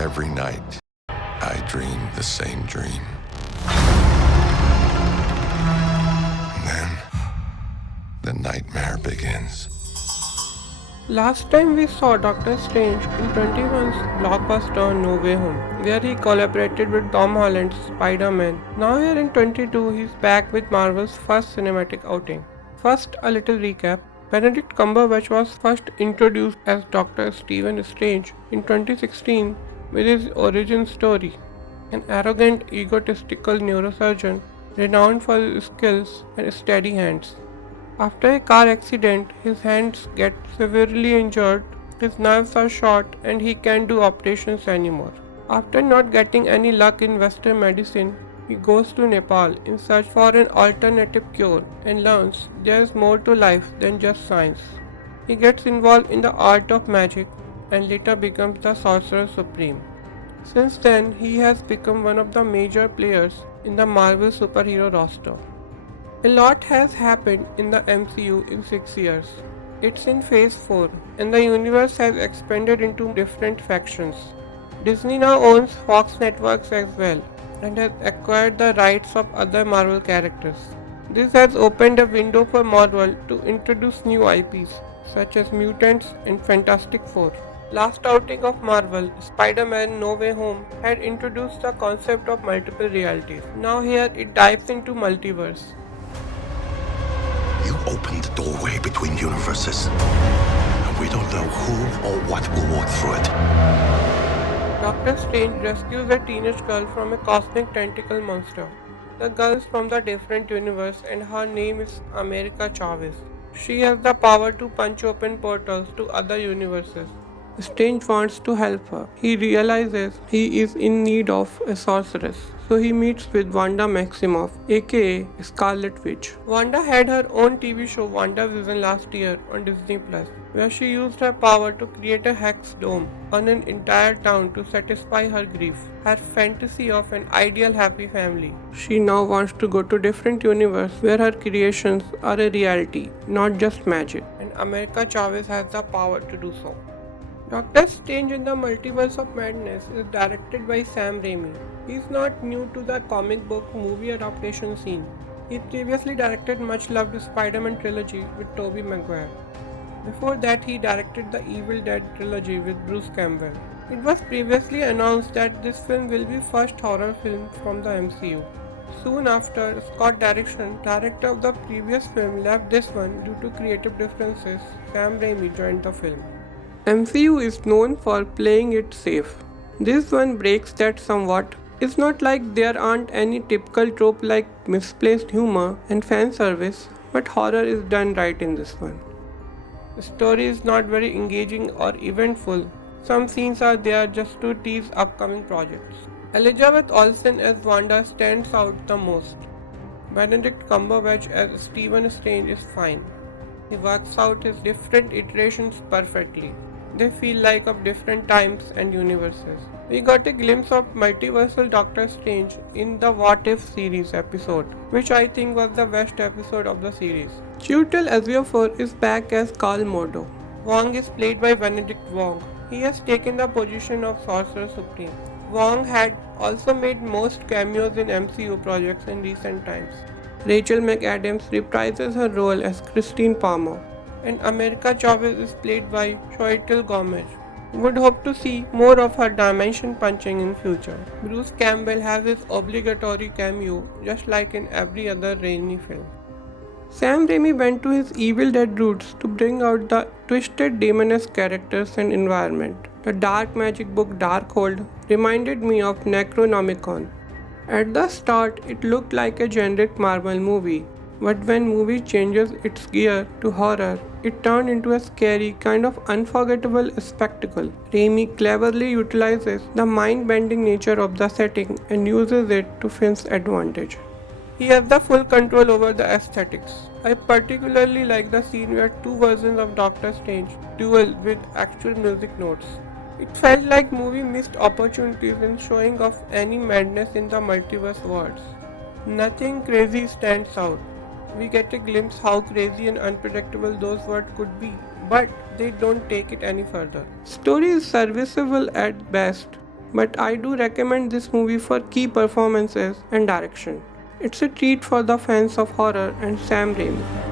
Every night, I dream the same dream. And then, the nightmare begins. Last time we saw Doctor Strange in 21's blockbuster No Way Home, where he collaborated with Tom Holland's Spider-Man. Now here in 22, he's back with Marvel's first cinematic outing. First, a little recap. Benedict Cumberbatch was first introduced as Dr. Stephen Strange in 2016 with his origin story. An arrogant, egotistical neurosurgeon renowned for his skills and steady hands. After a car accident, his hands get severely injured, his nerves are shot, and he can't do operations anymore. After not getting any luck in Western medicine, he goes to Nepal in search for an alternative cure and learns there is more to life than just science. He gets involved in the art of magic and later becomes the Sorcerer Supreme. Since then, he has become one of the major players in the Marvel superhero roster. A lot has happened in the MCU in 6 years. It's in phase 4, and the universe has expanded into different factions. Disney now owns Fox Networks as well, and has acquired the rights of other Marvel characters. This has opened a window for Marvel to introduce new IPs, such as Mutants and Fantastic Four. Last outing of Marvel, Spider-Man No Way Home, had introduced the concept of multiple realities. Now here it dives into Multiverse. You opened the doorway between universes, and we don't know who or what will walk through it. Doctor Strange rescues a teenage girl from a cosmic tentacle monster. The girl is from the different universe and her name is America Chavez. She has the power to punch open portals to other universes. Strange wants to help her. He realizes he is in need of a sorceress, so he meets with Wanda Maximoff, aka Scarlet Witch. Wanda had her own TV show WandaVision last year on Disney Plus, where she used her power to create a hex dome on an entire town to satisfy her grief, her fantasy of an ideal happy family. She now wants to go to different universe where her creations are a reality, not just magic, and America Chavez has the power to do so. Doctor Strange in the Multiverse of Madness is directed by Sam Raimi. He is not new to the comic book movie adaptation scene. He previously directed much loved Spider-Man trilogy with Tobey Maguire. Before that, he directed the Evil Dead trilogy with Bruce Campbell. It was previously announced that this film will be first horror film from the MCU. Soon after, Scott Derrickson, director of the previous film, left this one due to creative differences. Sam Raimi joined the film. MCU is known for playing it safe. This one breaks that somewhat. It's not like there aren't any typical trope like misplaced humor and fan service, but horror is done right in this one. The story is not very engaging or eventful. Some scenes are there just to tease upcoming projects. Elizabeth Olsen as Wanda stands out the most. Benedict Cumberbatch as Stephen Strange is fine. He works out his different iterations perfectly. They feel like of different times and universes. We got a glimpse of multiversal Doctor Strange in the What If series episode, which I think was the best episode of the series. Chiwetel Ejiofor is back as Karl Mordo. Wong is played by Benedict Wong. He has taken the position of Sorcerer Supreme. Wong had also made most cameos in MCU projects in recent times. Rachel McAdams reprises her role as Christine Palmer, and America Chavez is played by Chiwetel Gomez. Would hope to see more of her dimension punching in future. Bruce Campbell has his obligatory cameo just like in every other Raimi film. Sam Raimi went to his Evil Dead roots to bring out the twisted demonesque characters and environment. The dark magic book Darkhold reminded me of Necronomicon. At the start, it looked like a generic Marvel movie, but when movie changes its gear to horror, it turned into a scary, kind of unforgettable spectacle. Raimi cleverly utilizes the mind-bending nature of the setting and uses it to film's advantage. He has the full control over the aesthetics. I particularly like the scene where two versions of Doctor Strange duel with actual music notes. It felt like movie missed opportunities in showing off any madness in the multiverse worlds. Nothing crazy stands out. We get a glimpse how crazy and unpredictable those worlds could be, but they don't take it any further. Story is serviceable at best. but I do recommend this movie for key performances and direction. It's a treat for the fans of horror and Sam Raimi.